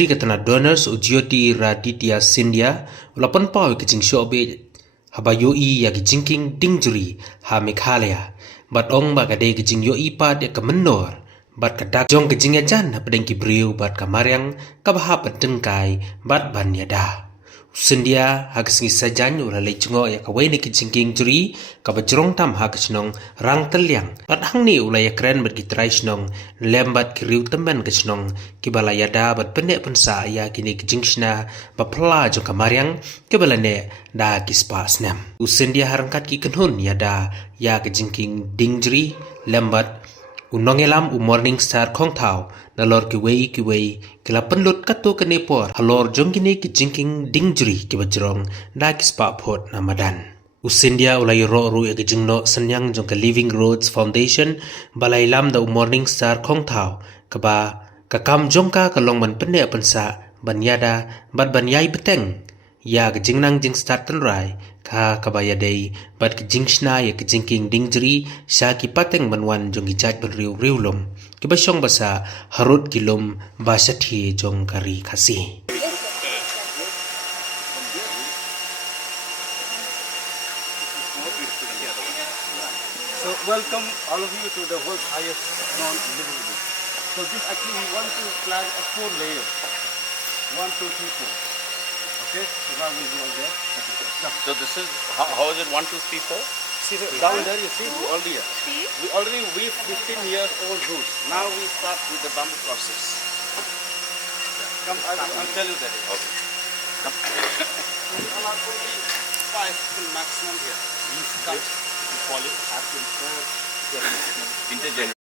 Diengjri katana donors ujioti raditya Scindia ulapan pawi ke Shoh biej habayoi ya ke Jingkieng Diengjri ha Meghalaya bat ong ba kade ke iohi pa de ke mynnor bat kadak jong ke jan ha pedeng ki briu bat kamaryang kabaha petengkai bat ban yada Scindia ha kesingi sajan ula le cungo ya ka wene ke Jingkieng Diengjri ka bajrong tam ha kesnong rang teliang bat hang ni ula ya keren bat ki trai snong lembat ki riu temban kesnong ki bala yada bat pendek pensa ya kini ke jingshna ba pla jong kamaryang ki bala ne da ki spa snam Scindia harangkat ki kenhun yada ya ke Jingkieng Diengjri lembat unongelam morning star khong thau nalor ki wei kila penlut katu ke nepor halor jong kini ki Jingkieng Diengjri ki bajrong da ki spa phot namadan Scindia ulai ro ru ke jingno senyang jong ke Living Roads Foundation balai lam da morning star khong thau kaba kakam jongka kalong man pende pensa banyada bat banyai beteng ya ke jingnang jing start tenrai ka kabaya dei bat ke jingshna ya ke Jingkieng Diengjri sha ki pateng banwan jong ki jat ban riu lom ki basyong basa harut kilom basathi jong kari khasi. So welcome all of you to the world's highest known living room. So this actually we want to plan a 4 layers. 1, 2, 3, 4. Okay, so now we'll go on there. So this is how is it 1, 2, 3, 4? See down there you see we already weave 15 years old roots. Now we start with the bamboo process. Come, I'll tell you that. Okay. Come. We allow only 5 till maximum here. These come, you call it intergenerational.